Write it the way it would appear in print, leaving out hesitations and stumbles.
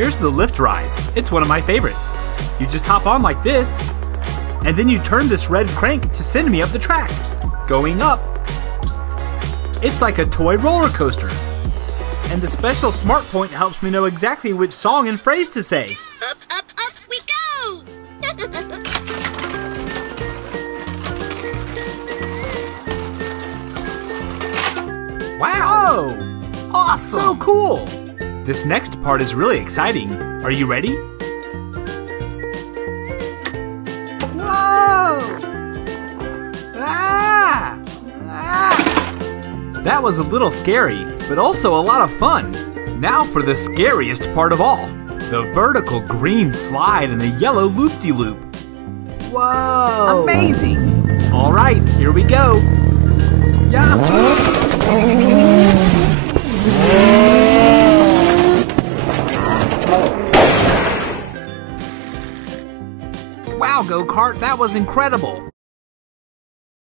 Here's the lift ride. It's one of my favorites. You just hop on like this, and then you turn this red crank to send me up the track. Going up, it's like a toy roller coaster. And the special smart point helps me know exactly which song and phrase to say. Up, up, up we go! Wow! Awesome! So cool! This next part is really exciting. Are you ready? Whoa! Ah! Ah! That was a little scary, but also a lot of fun. Now for the scariest part of all. The vertical green slide and the yellow loop-de-loop. Whoa! Amazing! All right, here we go. Yeah. Wow, go-kart, that was incredible.